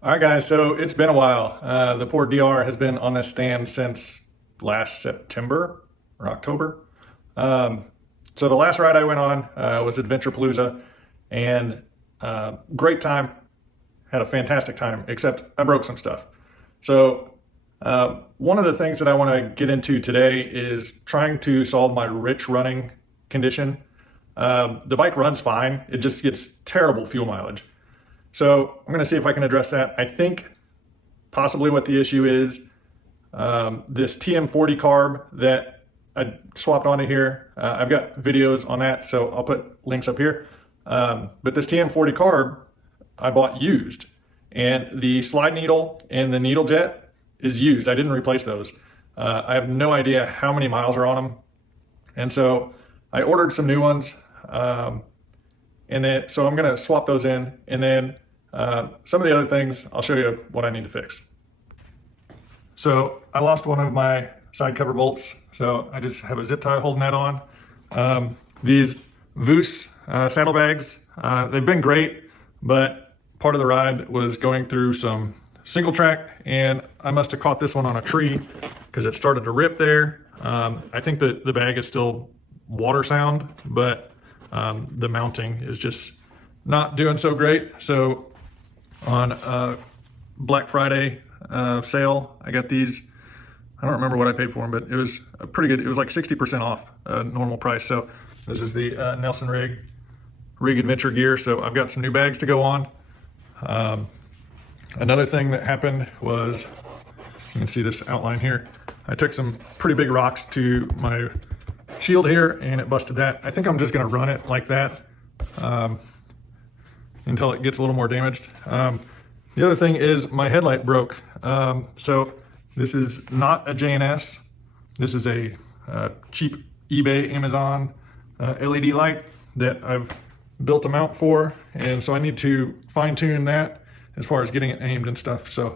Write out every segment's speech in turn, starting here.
All right, guys, so it's been a while. The poor DR has been on this stand since last September or October. Um, so the last ride I went on was Adventure Palooza, and great time. Had a fantastic time, except I broke some stuff. So one of the things that I want to get into today is trying to solve my rich running condition. The bike runs fine. It just gets terrible fuel mileage. So I'm going to see if I can address that. I think possibly what the issue is, this TM40 carb that I swapped onto here. I've got videos on that, so I'll put links up here. But this TM40 carb I bought used, and the slide needle and the needle jet is used. I didn't replace those. I have no idea how many miles are on them. And so I ordered some new ones. So I'm going to swap those in, and then some of the other things, I'll show you what I need to fix. So I lost one of my side cover bolts, so I just have a zip tie holding that on. These Voos saddlebags, they've been great, but part of the ride was going through some single track, and I must have caught this one on a tree because it started to rip there. I think that the bag is still water sound, but the mounting is just not doing so great. So on Black Friday sale, I got these. I don't remember what I paid for them, but it was pretty good. It was like 60% off normal price. So this is the Nelson Rig Adventure gear. So I've got some new bags to go on. Another thing that happened was, you can see this outline here. I took some pretty big rocks to my shield here, and it busted that. I think I'm just going to run it like that until it gets a little more damaged. The other thing is my headlight broke. So this is not a JNS. This is a cheap eBay, Amazon LED light that I've built a mount for, and so I need to fine tune that as far as getting it aimed and stuff. So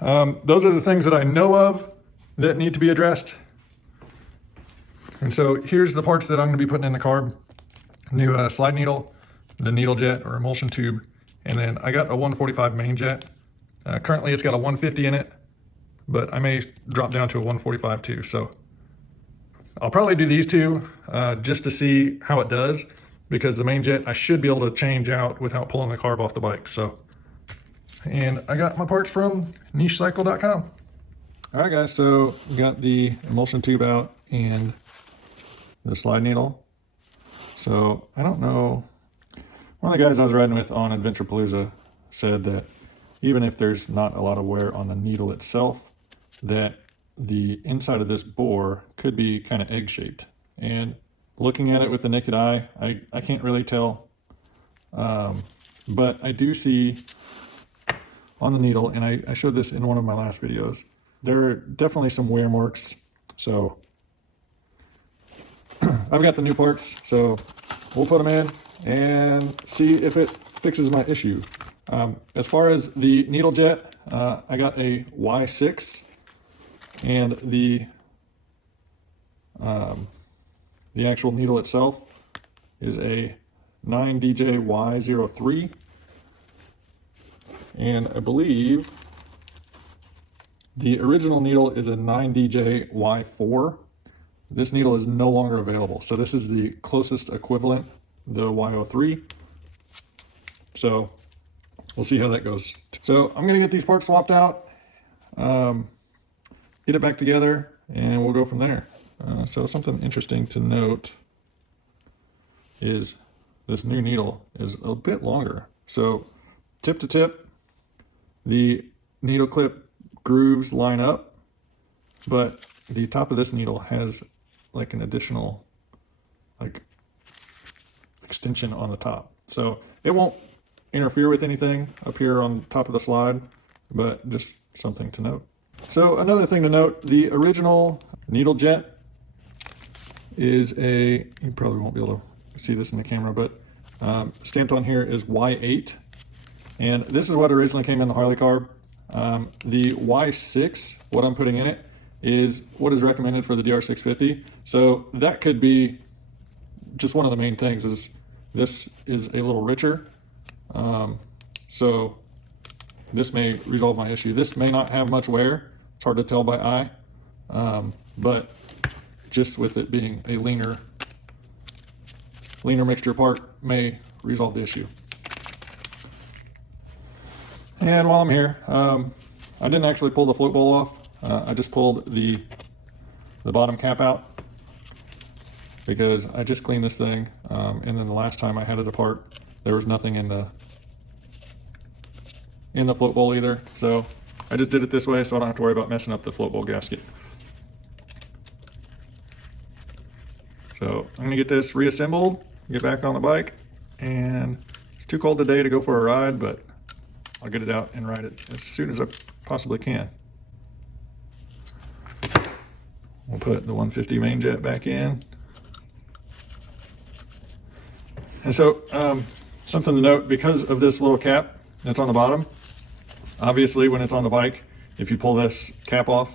those are the things that I know of that need to be addressed. And so here's the parts that I'm going to be putting in the carb. New slide needle, the needle jet or emulsion tube, and then I got a 145 main jet. Currently it's got a 150 in it, but I may drop down to a 145 too. So I'll probably do these two just to see how it does, because the main jet I should be able to change out without pulling the carb off the bike. So, and I got my parts from nichecycle.com. All right, guys, so we got the emulsion tube out and the slide needle. So I don't know, one of the guys I was riding with on Adventure Palooza said that even if there's not a lot of wear on the needle itself, that the inside of this bore could be kind of egg-shaped. And looking at it with the naked eye, I can't really tell. But I do see on the needle, and I showed this in one of my last videos, there are definitely some wear marks. So I've got the new parts, so we'll put them in and see if it fixes my issue. As far as the needle jet, I got a Y6, and the actual needle itself is a 9DJ-Y03, and I believe the original needle is a 9DJ-Y4. This needle is no longer available, so this is the closest equivalent, the Y03. So we'll see how that goes. So I'm going to get these parts swapped out, get it back together, and we'll go from there. So something interesting to note is this new needle is a bit longer. So tip to tip, the needle clip grooves line up, but the top of this needle has like an additional extension on the top. So it won't interfere with anything up here on top of the slide, but just something to note. So another thing to note, the original needle jet is you probably won't be able to see this in the camera, but stamped on here is Y8. And this is what originally came in the Harley carb. The Y6, what I'm putting in it, is what is recommended for the DR650. So that could be just one of the main things, is this is a little richer. So this may resolve my issue. This may not have much wear. It's hard to tell by eye, but just with it being a leaner mixture part may resolve the issue. And while I'm here, I didn't actually pull the float bowl off. I just pulled the bottom cap out because I just cleaned this thing, and then the last time I had it apart, there was nothing in the float bowl either. So I just did it this way so I don't have to worry about messing up the float bowl gasket. So I'm gonna get this reassembled, get back on the bike, and it's too cold today to go for a ride, but I'll get it out and ride it as soon as I possibly can. We'll put the 150 main jet back in. And so something to note, because of this little cap that's on the bottom, obviously when it's on the bike, if you pull this cap off,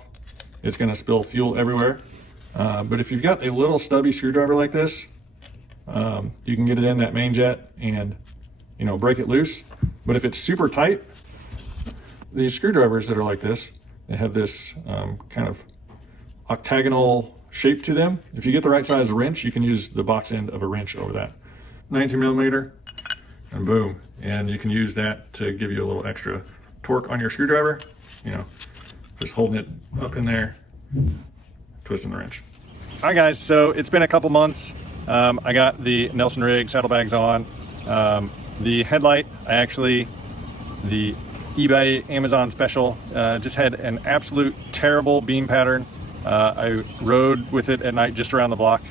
it's going to spill fuel everywhere. But if you've got a little stubby screwdriver like this, you can get it in that main jet and, you know, break it loose. But if it's super tight, these screwdrivers that are like this, they have this kind of octagonal shape to them. If you get the right size wrench, you can use the box end of a wrench over that. 19 millimeter, and boom. And you can use that to give you a little extra torque on your screwdriver. You know, just holding it up in there, twisting the wrench. All right, guys, so it's been a couple months. I got the Nelson rig saddlebags on. The headlight, the eBay Amazon special, just had an absolute terrible beam pattern. I rode with it at night just around the block,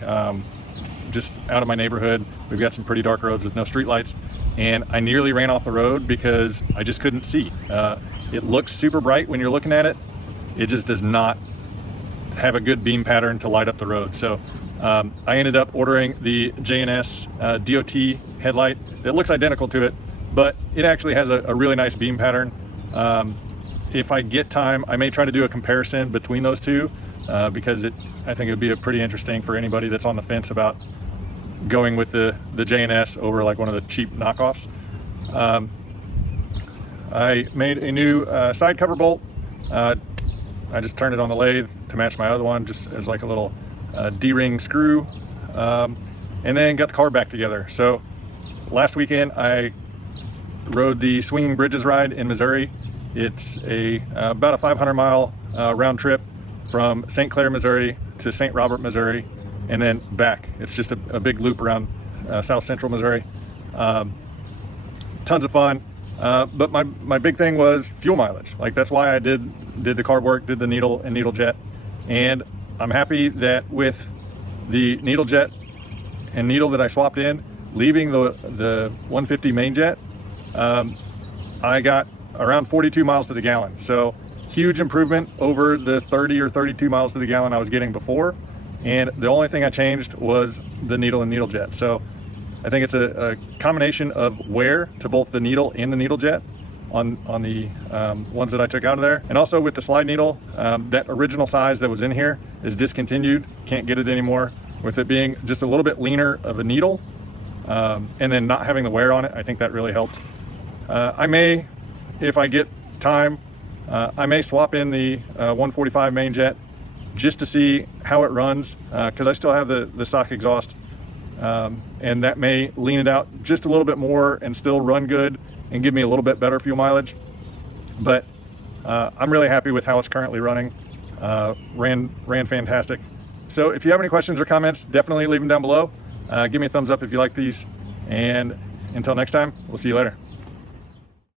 just out of my neighborhood. We've got some pretty dark roads with no street lights, and I nearly ran off the road because I just couldn't see. It looks super bright when you're looking at it. It just does not have a good beam pattern to light up the road. So I ended up ordering the J&S DOT headlight that looks identical to it, but it actually has a really nice beam pattern. If I get time, I may try to do a comparison between those two, because I think it would be pretty interesting for anybody that's on the fence about going with the J&S over like one of the cheap knockoffs. I made a new side cover bolt. I just turned it on the lathe to match my other one, just as like a little D-ring screw, and then got the car back together. So last weekend I rode the Swinging Bridges ride in Missouri. It's about a 500-mile round trip from St. Clair, Missouri to St. Robert, Missouri, and then back. It's just a big loop around South Central Missouri. Tons of fun. But my big thing was fuel mileage. Like, that's why I did the carb work, did the needle and needle jet. And I'm happy that with the needle jet and needle that I swapped in, leaving the 150 main jet, I got around 42 miles to the gallon. So huge improvement over the 30 or 32 miles to the gallon I was getting before. And the only thing I changed was the needle and needle jet. So I think it's a combination of wear to both the needle and the needle jet on the ones that I took out of there. And also with the slide needle, that original size that was in here is discontinued. Can't get it anymore. With it being just a little bit leaner of a needle, and then not having the wear on it, I think that really helped. I may, if I get time, I may swap in the 145 main jet just to see how it runs, because I still have the stock exhaust, and that may lean it out just a little bit more and still run good and give me a little bit better fuel mileage. But I'm really happy with how it's currently running. Ran fantastic. So if you have any questions or comments, definitely leave them down below. Give me a thumbs up if you like these, and until next time, we'll see you later.